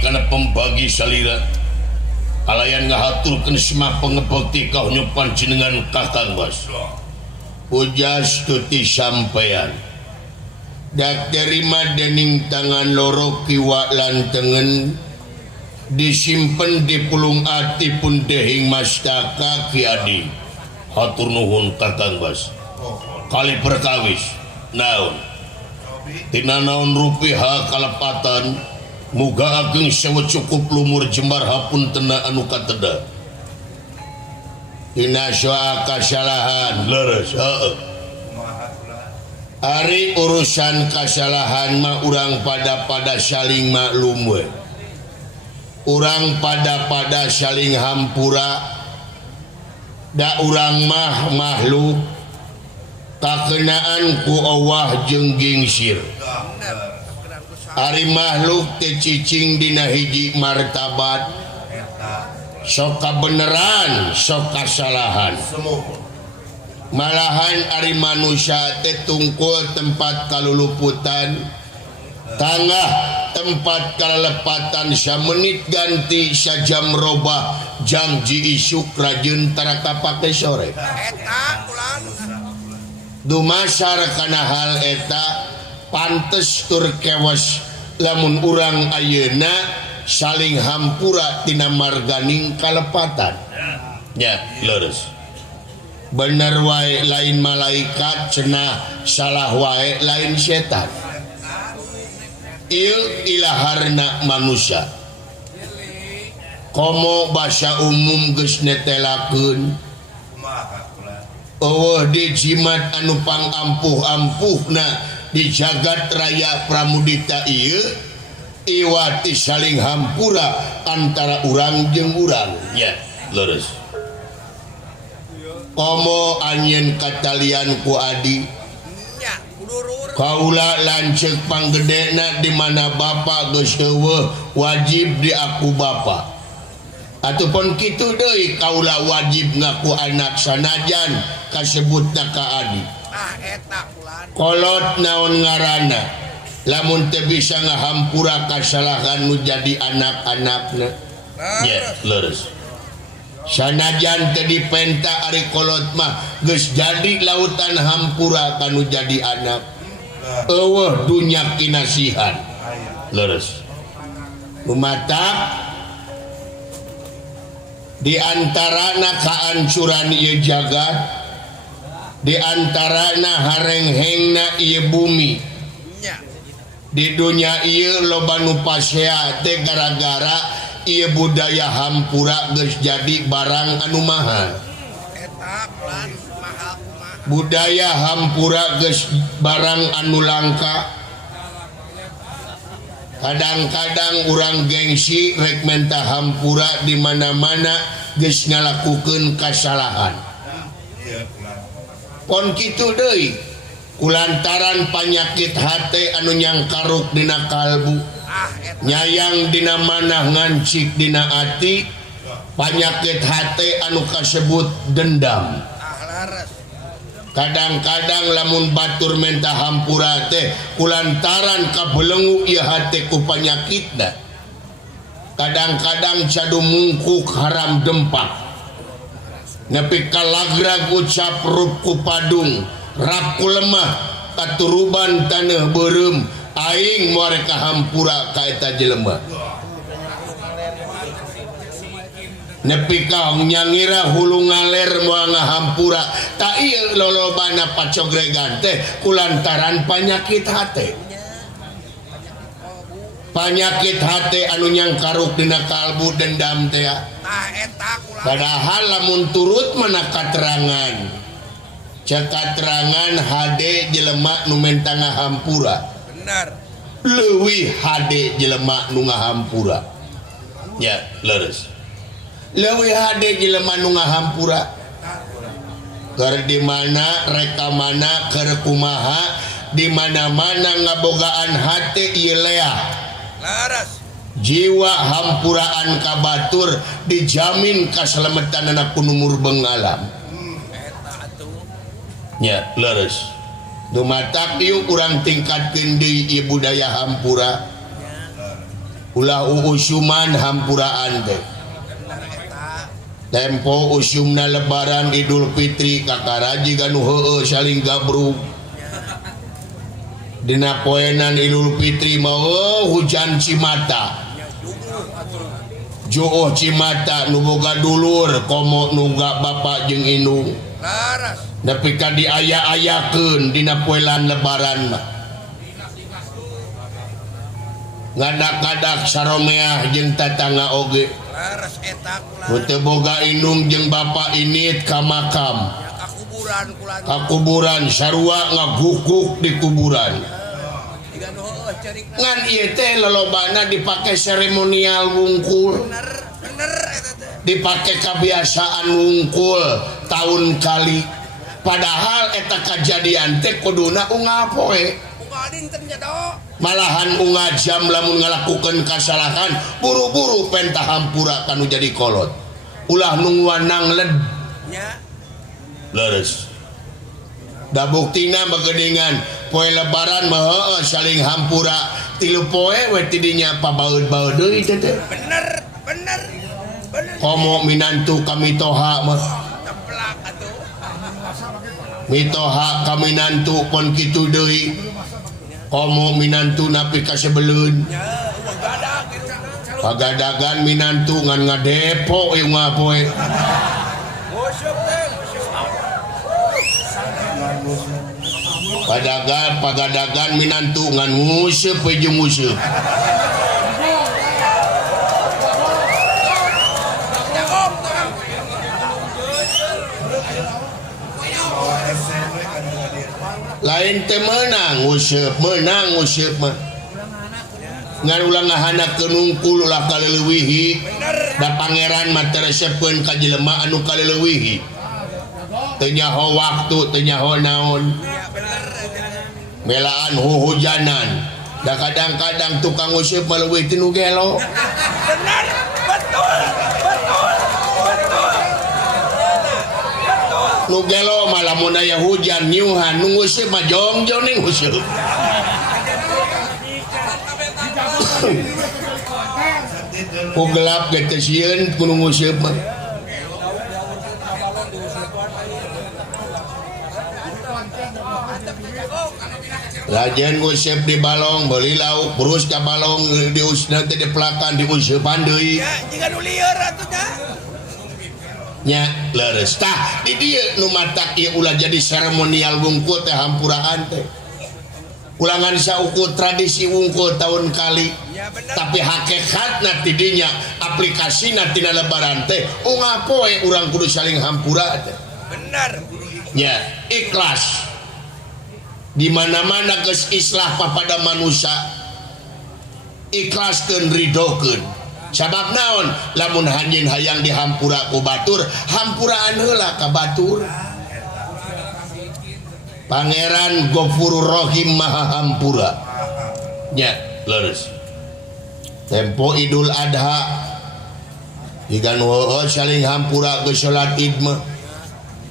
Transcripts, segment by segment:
karena pembagi salira alayan ngahaturkeun semah pengebekti kau nyupan jenengan kakang bos ujas tuti sampean dak terima dening tangan loro kiwa lan tengen disimpen di pulung ati pun dehing mastaka Ki Adi hatur nuhun kakang bos kali perkawis naon tina naon rupiah kalepatan muga ageng sewa cukup lumur jembar hapun tena anu kateda tina soal kasalahan leres ari urusan kasalahan mah urang pada saling maklum we urang pada saling hampura da urang mah makhluk kakenaan ku Allah jeung gingsir ari makhluk teh cicing dina hiji martabat sok kabeneran sok kasalahan malahan ari manusia teh tungkul tempat kaluluputan tangah tempat kalelepatan samenit ganti sajam robah janji isuk rajin taraka pake sore dumasar kana hal eta pantes tur kewas lamun urang ayeuna saling hampura tina marganing kalepatan ya leres bener wae lain malaikat cenah salah wae lain setan ieu ilaharna manusia komo basa umum geus netelakeun eueuh di jimat anu pangampuh-ampuhna di jagat raya Pramudita ieu iwati saling hampura antara urang jeung urang ya leres komo anjeun katalian ku Adi kaula lanceuk panggedena di mana bapa geus eueuh wajib di aku bapa ataupun kitu deui kaula wajib ngaku anak sanajan kasebutna ka Adi kolot naon ngaranna lamun teu bisa ngahampura kasalahan nu jadi anak-anakna ya leres sanajan teu dipenta ari kolot mah geus jadi lautan hampura kanu jadi anak eueuh dunya kinasihan leres lumatak di antarana kaancuran ieu jagat di antarana harenghengna ieu bumi di dunia ieu loba nu pasea teh gara-gara ieu budaya hampura geus jadi barang anu mahal budaya hampura geus barang anu langka kadang-kadang urang gengsi rek menta hampura di mana-mana geus ngalakukeun kasalahan pon kitu deui kulantaran panyakit hate anu nyangkaruk dina kalbu nyayang dina manah ngancik dina ati panyakit hate anu kasebut dendam kadang-kadang lamun batur menta hampura teh kulantaran kabelenggu ieu hate ku panyakitna kadang-kadang cadu mungkuk haram dempak nepi kalagrag ucap rup ku padung rap ku lemah katuruban taneuh beureum aing moal ka hampura ka eta jelema nepi ka nyangira hulu ngaler moal ngahampura ta ieu lolobana pacogregan teh kulantaran panyakit hate anu nyangkaruk dina kalbu dendam teh padahal lamun turut mana katerangan cek katerangan hade jelema nu menta ngahampura benar leuwih hade jelema nu ngahampura ya leres leuwih hade jelema nu ngahampura keur di mana reka mana keur kumaha di mana-mana ngabogaan hate ieu leah laras jiwa hampuraan kabatur dijamin kaselamatan anak kunumur bengalam nya leres dumatak ieu urang tingkatkeun deui ieu budaya hampura ulah usuman hampuraan teh tempo usumna lebaran Idul Fitri kakaraji ganu heueuh saling gabruk dina poenan Idul Fitri mau hujan cimata Joh cimata nu boga dulur komo nungga bapak jeung indung tapi ka diaya-ayakeun dina poelan lebaran mah ngadak-ngadak saromeah jeung tatangga oge teu boga indung jeung bapak init ka makam ka kuburan sarua ngagukuk di kuburan ngan ieu teh lolobana dipake seremonial wungkul dipake kebiasaan wungkul tahun kali padahal eta kejadian teh kuduna unggal poe malahan unga jam lamun ngalakukan kesalahan buru-buru pentah hampura kanu jadi kolot ulah nungwanang led leres da buktina bagedingan poe lebaran mah saling hampura 3 poe we tidinya pabaeud-baeud deui teh bener komo minantu kami toha mah mitoha kami nantu pon kitu deui komo minantu napi ka sebeleun pagadagan minantu ngan ngadepo ieu ngapoe pagadagan minantu ngan nguseup we jeung nguseup lain teh menang nguseup mah ngan ulah ngahanakeun unggul ulah kaleuweuhi da pangeran mah teu resepkeun ka jelema anu kaleuweuhi teu nyaho waktu teu nyaho naon melaan huhujanan da kadang-kadang tukang nguseup mah leuwih ti nu gelo benar betul nu gelo malah mun aya hujan nyuhan nu nguseup mah jongjong ning nguseup ku gelap ge teh sieun ku nu nguseup mah lajen nguseup di balong beuli lauk berus ka balong diusna teh dipelakan diuseupan deui ya jiga nu lieur atuh teh nya leres tah di dieu nu matak ieu ulah jadi seremonial wungkul teh hampuraan teh ulangan saukur tradisi wungkul tahun kali ya, tapi hakikatna tidinya aplikasina tina lebaran teh unggal poe urang kudu saling hampura teh bener nya ikhlas di mana-mana geus islah papada manusia ikhlaskeun ridokeun sabab naon lamun hanjeun hayang dihampura ku batur hampuraan heula ka batur Pangeran Ghafurur Rahim Maha Hampura nya leres tempo Idul Adha jiga nu saling hampura ke salat Id mah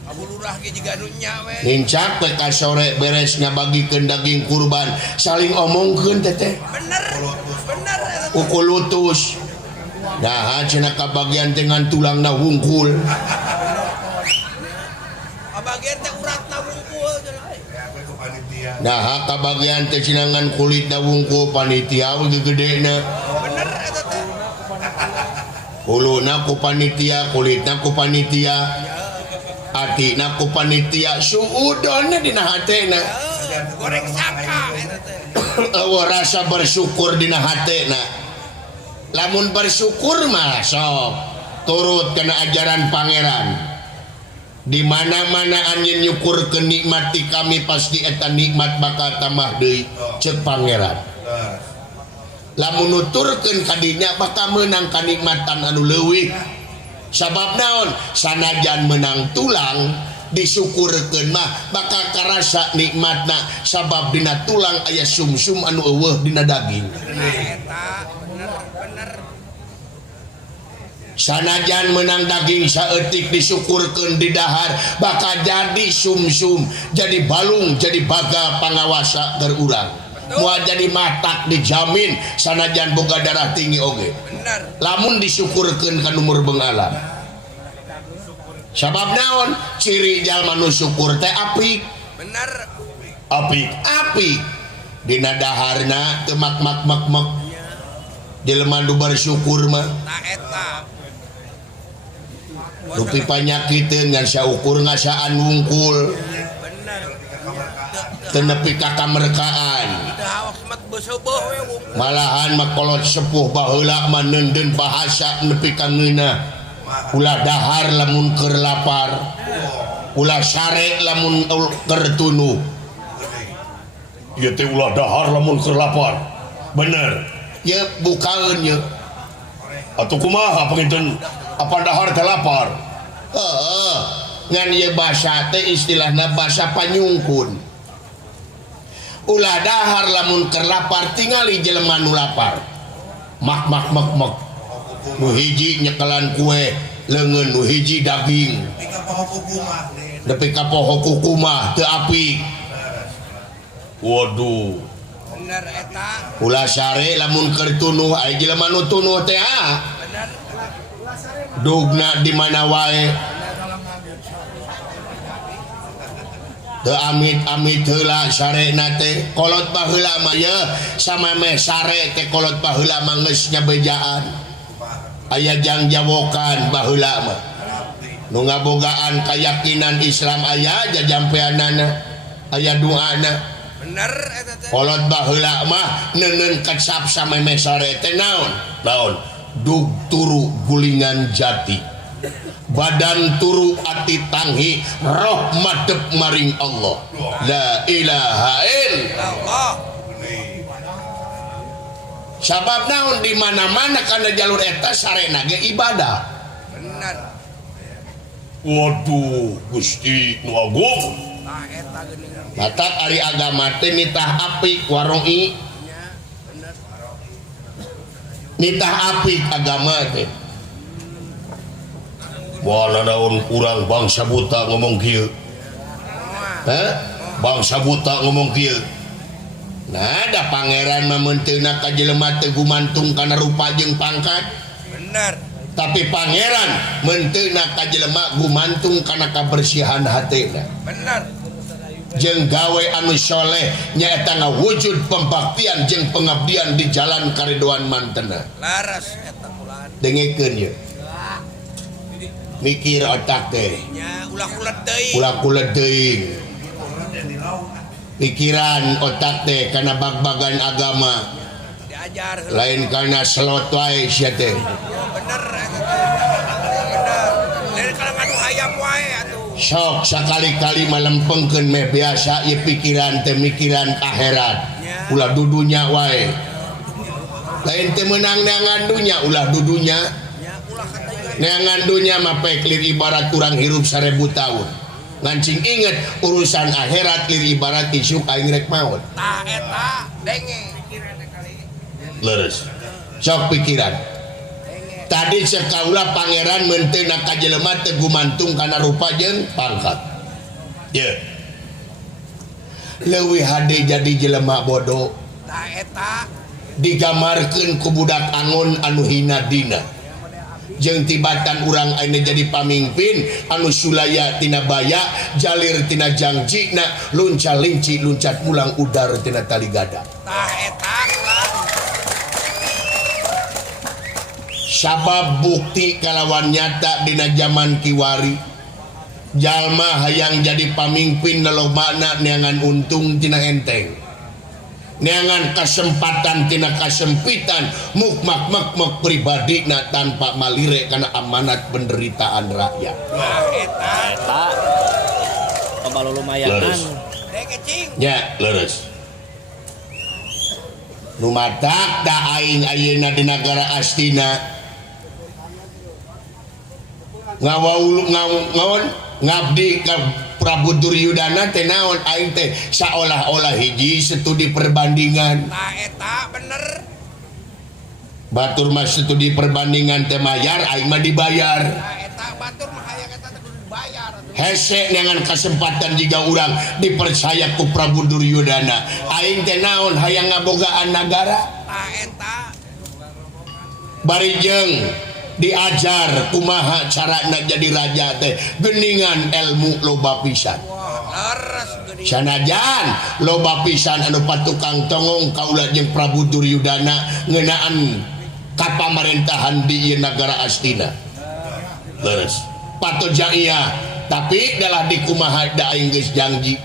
abulurah ge jiga nu nya we nincak teh ka sore beres ngabagikeun daging kurban saling omongkeun teh bener ukul lutus nah cenah kabagian teh ngan tulangna wungkul kabagian teh uratna wungkul nah kabagian teh cenangan kulitna wungkul panitia we gedena bener eta teh kuluna ku panitia kulitna ku panitia atina ku panitia suudonna dina hatena goreng saka eta teh rasa bersyukur dina hatena lamun bersyukur mah sok turut kena ajaran pangeran di mana-mana anjeun nyukurkeun nikmati kami pasti eta nikmat bakal tambah deui ceuk pangeran lamun nuturkeun ka dinya bakal meunang kanikmatan anu leuwih sabab naon sanajan menang tulang disyukurkeun mah bakal karasa nikmatna sabab dina tulang aya sumsum anu eueuh dina daging sanajan menang daging saeutik disyukurkeun di dahar bakal jadi sumsum jadi balung jadi baga pangawasa keur urang mau jadi matak dijamin sanajan boga darah tinggi oge lamun disyukurkeun ka numur bengalan sabab naon ciri jalma nu syukur teh apik bener apik dina daharna teu mak jelema nu bersyukur mah ta eta rupi panyakiteun ngan saukur ngasaan wungkul tenepi ka kamerkaan malahan makolot sepuh baheula maneunden bahasa nepi ka ngeunah ulah dahar lamun keur lapar ulah sare lamun keur tunu ieu teh ulah dahar lamun keur lapar bener ye bukaeun ye atuh kumaha panginten apa dahar teh lapar heeh ngan ieu basa teh istilahna basa panyungkun ulah dahar lamun keur lapar tingali jelema nu lapar mak nu hiji nyekelan kue leungeun nu hiji daging nepi ka poho kuku mah teu apik waduh bener eta ulah sare lamun keur tunuh aya jelema nu tunuh teh dugna di mana wae teu amit heula sarena teh kolot baheula mah ye samemeh sare teh kolot baheula mah geus nyabejaan aya jangjawokan baheula mah nu ngabogaan keyakinan Islam aya jajampeanana aya doana bener eta teh kolot baheula mah neuneun kecap samemeh sare teh naon dug turu gulingan jati badan turu ati tanghi roh madep maring Allah la ilaha illallah sabab naon di mana-mana kana jalur eta sarena ge ibadah bener waduh Gusti nu agung tah eta geuning matak ari agama teh nitah apik warung i bener nitah apik agama teh wala naon kurang bangsa buta ngomong kieu bangsa buta ngomong kieu nah da pangeran mah menteuna ka jelema teh gumantung kana rupa jeung pangkat bener tapi pangeran menteuna ka jelema gumantung kana kabersihan hatena bener jeung gawe anu soleh nyaeta ngawujud pembaktian jeung pengabdian di jalan karidhoan mantena laras eta kulaan dengekeun ye mikir otak teh ulah kulet teuing pikiran otak teh kana bag-bagan agama diajar lain kana selot wae sia teh bener lain kana ngadu hayam wae atuh sok sakali-kali malempengkeun meh biasa ieu pikiran teh mikiran akhirat ulah dudunya wae lain teh meunang neangan dunya ulah dudunya neangan dunya mah peklir ibarat urang hirup 1000 tahun ngancing inget urusan akhirat lir ibarat isuk aing rek maut tah eta denge leres sok pikiran tadi sekaula pangeran menteuna ka jelema teh gumantung kana rupa jeung pangkat ye leuwih hade jadi jelema bodoh tah eta digamarkeun ku budak angon anu hina dina jeung tibatan urang aya jadi pamimpin anu sulaya tina baya jalir tina jangjina luncal linci luncat mulang udar tina tali gada tah eta sabab bukti kalawan nyata dina zaman kiwari jalma hayang jadi pamimpin lolobana neangan untung tina enteng neangan kesempatan tina kasempitan mukmak pribadina tanpa malire karena amanat penderitaan rakyat eta pembalu lumayanan ya leres nu matak da aing ayeuna di negara Astina ngawon ngabdi ka Prabu Duryudana teh naon aing teh saolah-olah hiji studi perbandingan tah eta bener batur mah studi perbandingan teh mayar aing mah dibayar tah eta batur mah hayang eta teh kudu dibayar hese dengan kesempatan jika orang dipercaya ku Prabu Duryodana aing teh naon hayang ngabogaan nagara barijeng diajar kumaha carana jadi raja teh geuningan ilmu loba pisan sanajan loba pisan anu patukang tongong kaula jeung Prabu Duryodana ngeunaan kapamarentahan di negara Astina leres patoja iya tapi dalah di kumaha da aing geus janji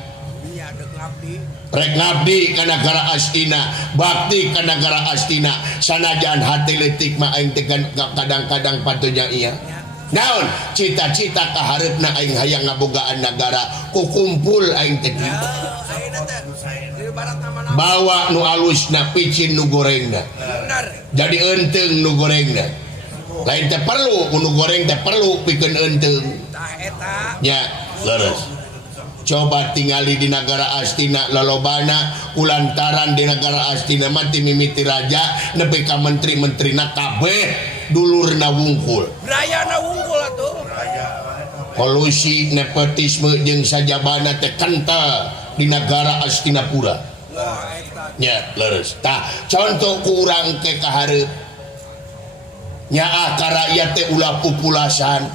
rek ngabdi ka negara Astina bakti ka negara Astina sanajan hati leutik mah aing teh kadang-kadang patoja iya naon cita-cita kaharepna aing hayang ngabogaan negara kukumpul aing teh bawa nu alusna picin nu gorengna jadi enteng nu gorengna lain teh perlu nu goreng teh perlu pikeun enteng nya leres coba tingali di negara Astina lolobana kulantaran di negara Astina mati mimiti raja nepi ka menteri-menterina kabeh dulurna wungkul rayana wungkul atuh kolusi nepotisme jeung sajabana teh kental di negara Astinapura nya leres tah contoh ku urang ke kahareup nyaah ka rakyat teh ulah pupulasan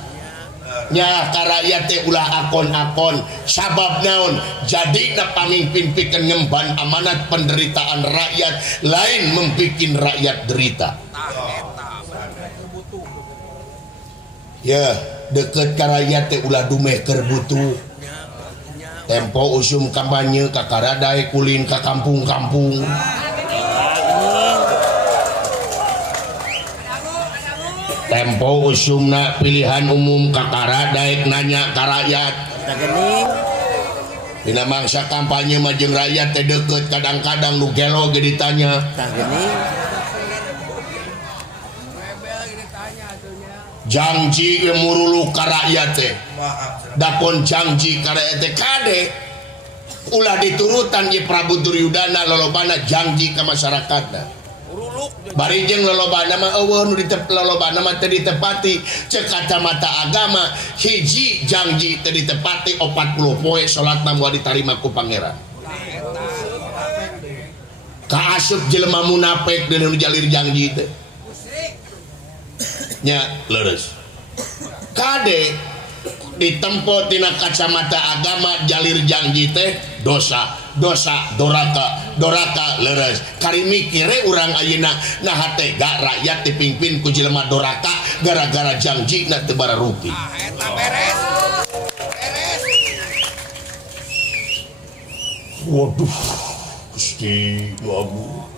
nyaah ka rakyat teh ulah akon-akon sabab naon jadina pamimpin pikeun ngemban amanat penderitaan rakyat lain membikin rakyat derita ya deket ka rakyat teh ulah dumeh keur butuh tempo usum kampanye ka karadae kulin ka kampung-kampung tempo usumna pilihan umum kakara daek nanya ka rakyat dina mangsa kampanye mah jeung rakyat teh deukeut kadang-kadang nu gelo ge ditanya janji ge murulu ka rakyat teh dapon janji ka rakyat teh kade ulah diturutan ieu Prabu Duryodana lolobana janji ka masyarakatna barijeng lolobana mah eueuh nu lolobana mah teu ditepati ceuk kacamata agama hiji janji teu ditepati 40 poe salatna moal ditarima ku pangeran kaasup jelema munafik deui nu jalir janji teh nya leres kade ditempo tina kacamata agama jalir janji teh dosa doraka leres kari mikire urang ayeuna nah tega rakyat dipimpin ku jelema doraka gara-gara janji na teu bararugi eta beres waduh Gusti Agung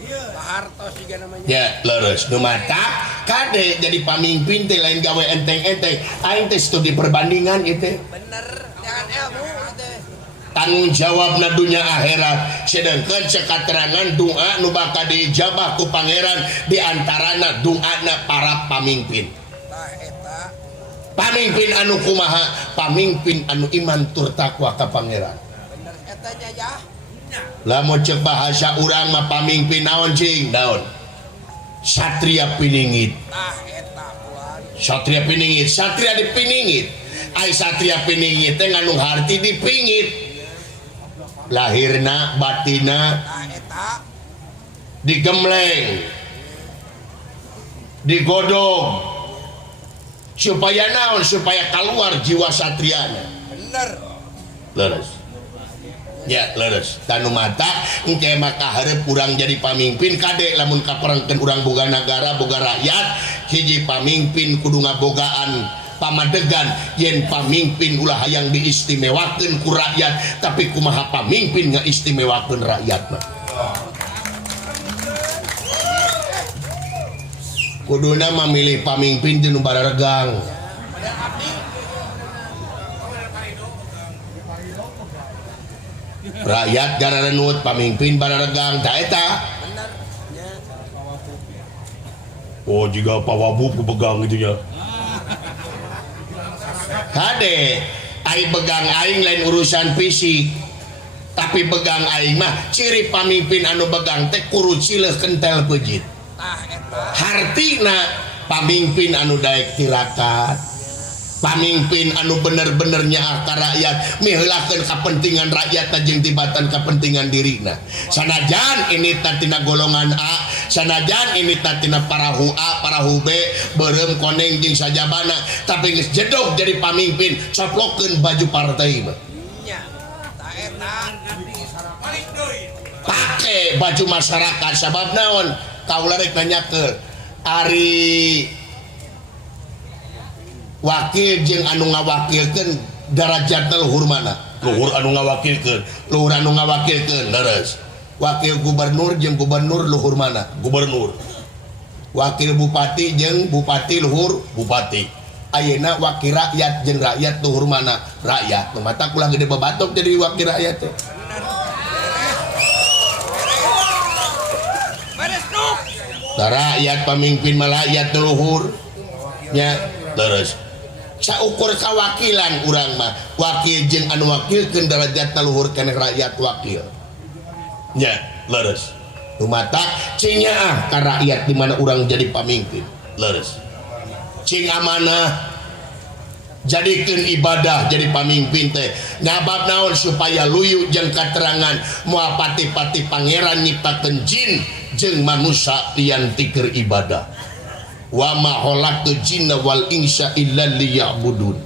hartos juga namanya ya leres nu mata kade jadi pamimpin teh lain gawe enteng-enteng aing teh studi perbandingan itu bener jangan ilmu tanggung jawab na dunia akhirat sedangkan cekaterangan doa nu bakal diijabah ku pangeran diantarana doa na para pamimpin pamimpin anu kumaha pamimpin anu iman tur takwa ka pangeran bener eta ya lamun ceuk bahasa urang mah pamimpin naon cing naon satria piningit eta satria piningit satria dipiningit ai satria piningit teh nganu harti dipingit lahirna batina digemleng digodog supaya naon supaya keluar jiwa satriana bener leres ya leres tanu mata engke maka hareup urang jadi pamimpin kade lamun kaperengkeun urang boga negara boga rakyat hiji pamimpin kudu ngabogaan pamadegan yen pamimpin ulah hayang diistimewakeun ku rakyat tapi kumaha pamimpin ngaistimewakeun rakyat mah kuduna memilih pamimpin tinu bararegang rakyat gararenut pamimpin bararegang ta eta oh jika pawabu kepegang gitu ya kade aing begang aing lain urusan fisik tapi begang aing mah ciri pamimpin anu begang teh kudu cileuh kentel peujit hartina pamimpin anu daek tirakat pamimpin anu bener-benernya ka rakyat miheulakeun kepentingan rakyat jeung tibatan kepentingan dirina sanajan ini tina golongan A sanajan ini tina parahu A parahu B beureum koneng jeung sajabana tapi geus jedog jadi pamimpin coplokeun baju partai mah nya ta eta pake baju masyarakat sabab naon kaula rek nanyakeun ari wakil jeung anu ngawakilkeun darajatna luhur mana? Luhur anu ngawakilkeun. Luhur anu ngawakilkeun leres. Wakil gubernur jeung gubernur luhur mana? Gubernur. Wakil bupati jeung bupati luhur bupati. Ayeuna wakil rakyat jeung rakyat luhur mana? Rakyat. Mata kulah gede babatok jadi wakil rakyat teh. Rakyat pamimpin mah rakyat luhur. Nya leres. Saukur kawakilan urang mah wakil jeung anu wakilkeun darajatna luhur keneh rakyat wakil nya leres rumata cing nyaah ka rakyat di mana urang jadi pamimpin leres cing amanah jadikeun ibadah jadi pamimpin teh nyabab naon supaya luyu jeung katerangan moal pati-pati pangeran nyiptakeun jin jeung manusia liantikeun ibadah wa ma khalaqtu jinna wal insa illa liya'budun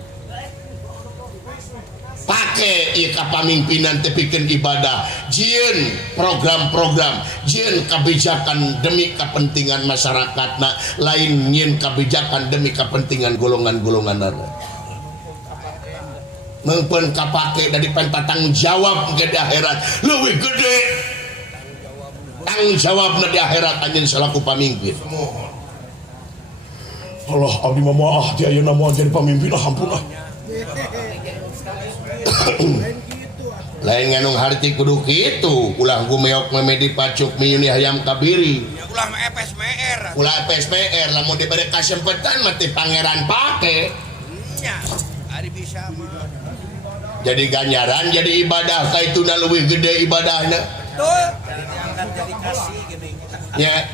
pake ieu kapamimpinan teh pikeun ibadah jieun program-program jieun kebijakan demi kepentingan masyarakatna lain nyieun kebijakan demi kepentingan golongan-golonganna mengpeun kapake dari tanggung jawab ke di akhirat leuwih gede tanggung jawabna di akhirat anjeun selaku pamimpin. Allah abdi mah moal ti ayeuna moal jadi pamimpin ampun ah. Lain nganung harti kudu kitu ulah gumeok memedi pacuk miyuni hayam kabiri ulah mah FSMR ulah FSMR lamun dibere kasempatan mah ti pangeran pake nya ari bisa mah jadi ganjaran jadi ibadah kaituna leuwih gede ibadahna betul diangkat jadi kasih gini nya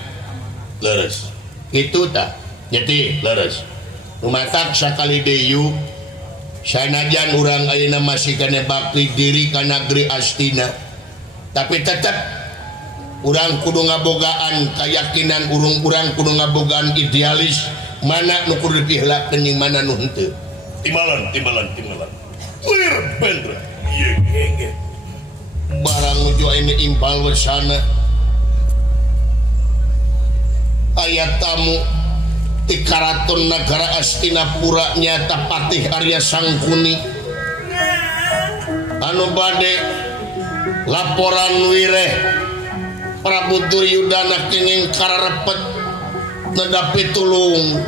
leres kitu tah jadi leres umatak sakali deyu sanajan urang ayeuna masih kana bakti diri ka negeri Astina tapi tetep urang kudu ngabogaan keyakinan urang kudu ngabogaan idealis mana nu kudu dipiheulakeun jeung mana nu henteu timbalan clear bener ieu gege barang nuju ini impal wesana ayat tamu ti karaton negara Astinapura nyata Patih Arya Sangkuni anu bade laporan wireh Prabu Duryudana kenging kararepet nedapi tulung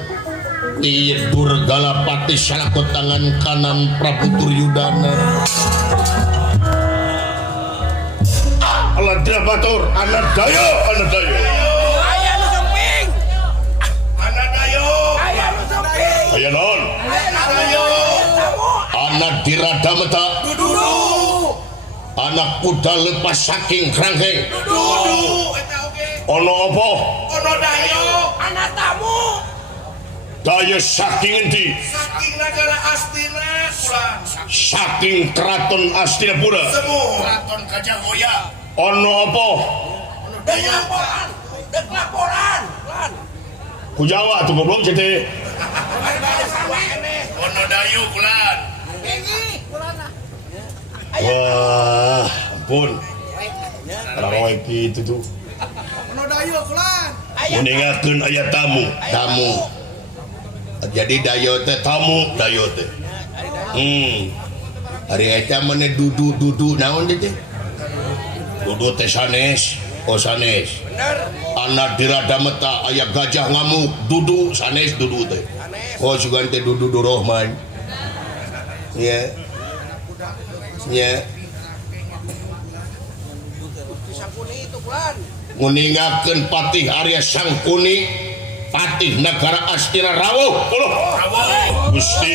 ieu Durgalapati salaku tangan kanan Prabu Duryudana Allah dia batur anak daya aya naon anak dirada mata dudu anak kuda lepas saking krangkeng dudu ono apa ono dayo anak tamu dayo saking endi saking negara Astina pura saking keraton Astinapura semua keraton Kajagoya ono apa ono dayo laporan dek laporan ku Jawa tuh goblok jadi ono dayu kulan wah ampun raroy gitu tuh ono dayu kulan meningakeun aya tamu jadi dayu teh tamu dayu teh hari eta mane dudu naon teh dudu teh sanes sanes anak dirada mata aya gajah ngamuk dudu sanes dudu teh sugan teh dudu Rohman ya nguningakeun Patih Arya Sangkuni Patih negara Astina rawuh Gusti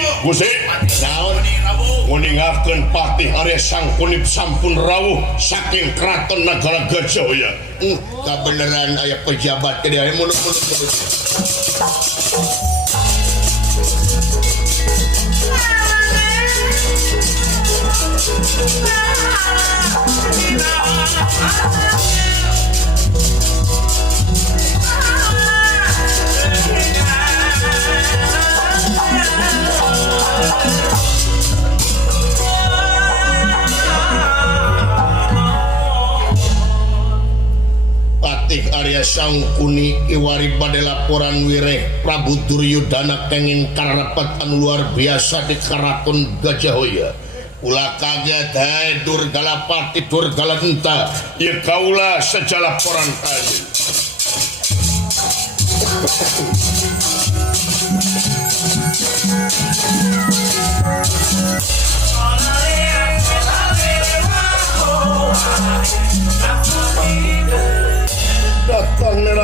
naon nguningakeun Patih Arya Sangkuni sampun rawuh saking keraton negara Gajahhoya kabeneran aya pejabat teh aya munut Patih Arya Sangkuni iwari pada laporan wireh Prabu Duryudana kenging karapat anu luar biasa di Karaton Gajahoya. Ulah kaget hai Durgalapati Durgalanta ya kaulah saja laporan tadi.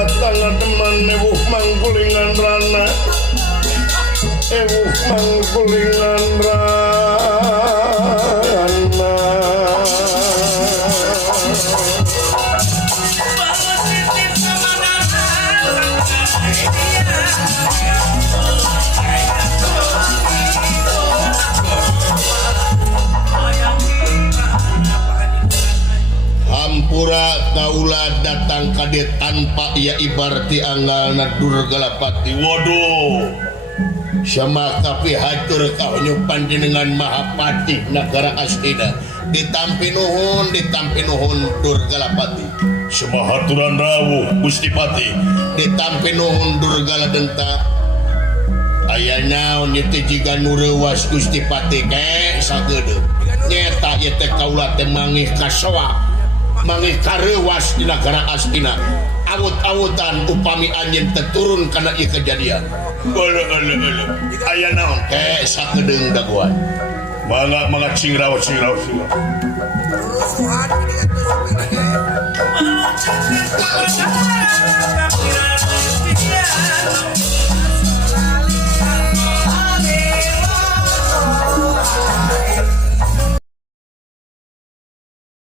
datang teman ewuh mangkulingan rana ewuh mangkulingan rana Hampura kaula datang kade tanpa ia ibarti anggalna Durgalapati. Waduh, sama kapi hatur kaunya panjenengan Mahapati negara Astina ditampi nuhun Durgalapati. Semahaturan rawuh Gusti Pati ditampi nuhun Durgaladenta. Aya naon ieu teh jiga nu reuwas Gusti Pati ke sagede nyeta ieu teh kaula teh mangih kasoak mangih kareuwas di negara Astina. Awut-awutan upami anjeun teh turun kana ieu kejadian. Aya naon ke sakedeung daguan. Mangga cingraos.